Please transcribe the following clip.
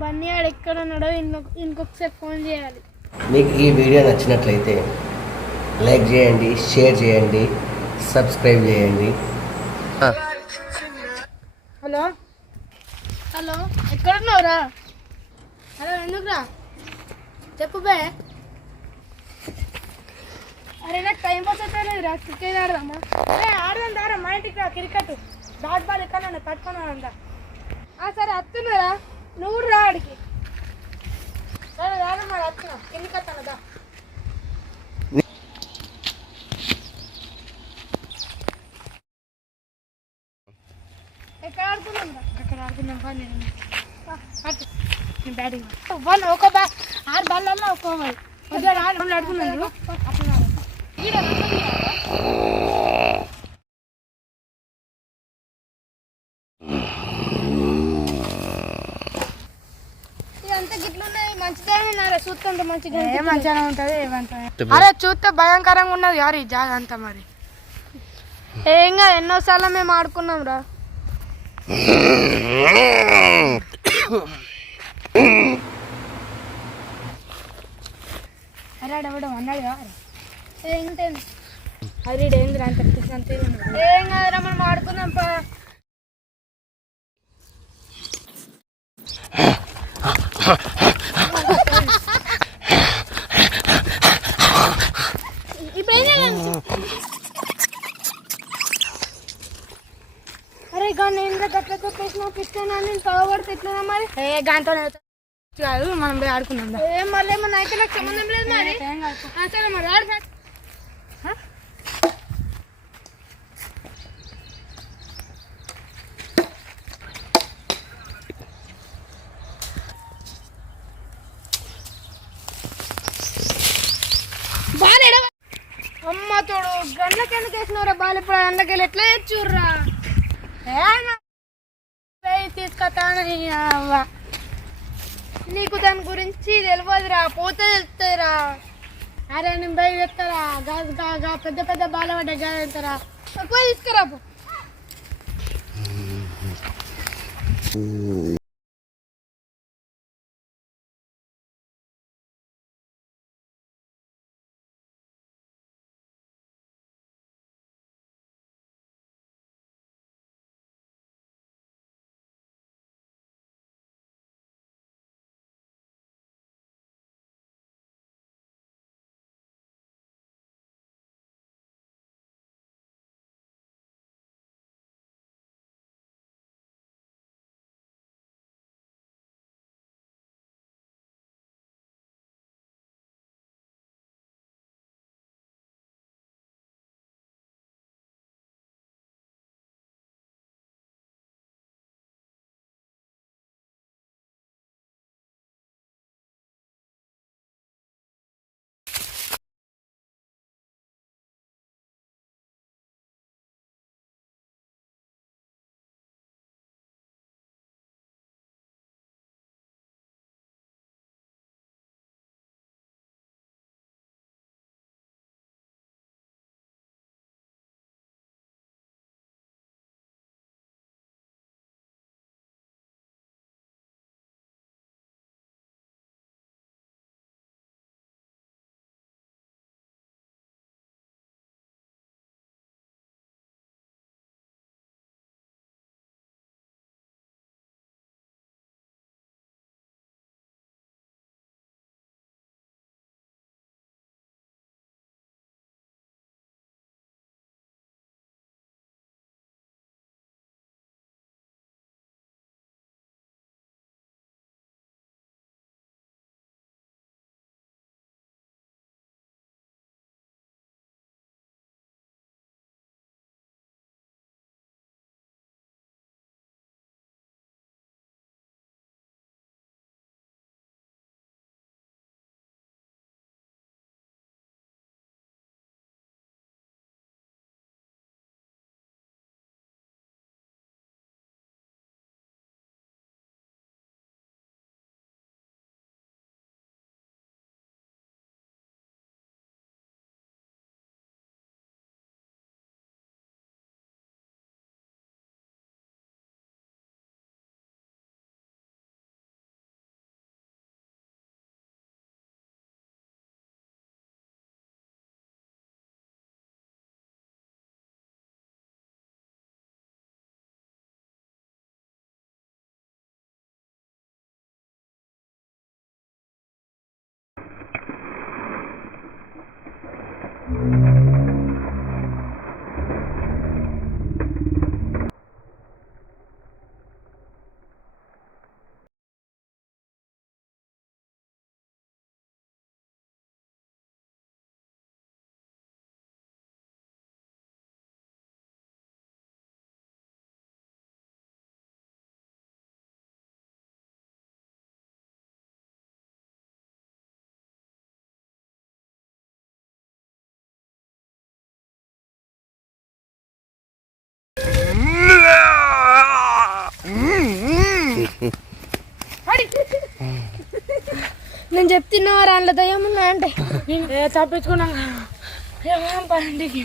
బన్నీ ఆడు ఎక్కడ ఉన్నాడో ఇంకొకసారి ఫోన్ చేయాలి. మీకు ఈ వీడియో నచ్చినట్లయితే లైక్ చేయండి, షేర్ చేయండి, సబ్స్క్రైబ్ చేయండి. హలో హలో ఎక్కడున్నావురా? హలో ఎందుకురా చెప్పు బే. అరే నాకు టైం పాస్ అవుతాలేదురా, క్రికెట్ ఆడదామా? అరే ఆడదాం దారా, మా ఇంటికి రా. క్రికెట్ బ్యాట్ బాల్ ఎక్కడ పట్టుకున్నానంట. సరే వస్తున్నారా, నువ్వు రా ఆడికి. సరే రాను మరి వస్తున్నా, కిందికి వస్తాను దా. ఎక్కడ ఆడుతున్నాం రా? అక్కడ ఆడుతున్నాం పని. నేను బ్యాటింగ్ వన్ ఒక 6 బాళ్ళల్లో ఒక ఆడుతున్నాను. ఇదంతా గిట్లున్నాయి, మంచిదే చూస్తుంటే మంచిగా మంచిగానే ఉంటుంది. ఏమంటారు అరే చూస్తే భయంకరంగా ఉన్నది యారు ఈ జాగ అంతా. మరి ఏంగా ఎన్నోసార్లు మేము ఆడుకున్నాం రా. అరే ఆడవడం అన్నాడు ఏంటండి అరే ఏంద్రా అంత ఏం కాదురా, మనం ఆడుకుందాం పా. అరే గాని ఏంద్రా గట్ల కొట్టేసినావు, పిచ్చాను నేను తగబడితే ఎట్లా మరి? గాంతో కాదు, మనం పోయి ఆడుకున్నాం. ఏం మళ్ళీ ఏమన్నా అయితే నాకు సంబంధం లేదు మరి. సరే మరి ఆడు. అమ్మ తోడు గండ్లకి ఎందుకు వేసినవరా బాల్? ఇప్పుడు అందుకెళ్ళి ఎట్లా చూర్రా తీసుకొస్తాను. నీకు దాని గురించి తెలియదురా, పోతే తెలుస్తారా? అరే నేను బయట చెప్తారా, గా పెద్ద పెద్ద బాల పడ్డా గా వెళ్తారా, పోయి తీసుకురా. నేను చెప్తున్నా అందులో దయ్యం ఉన్నా అంటే తప్పించుకున్నాం పనికి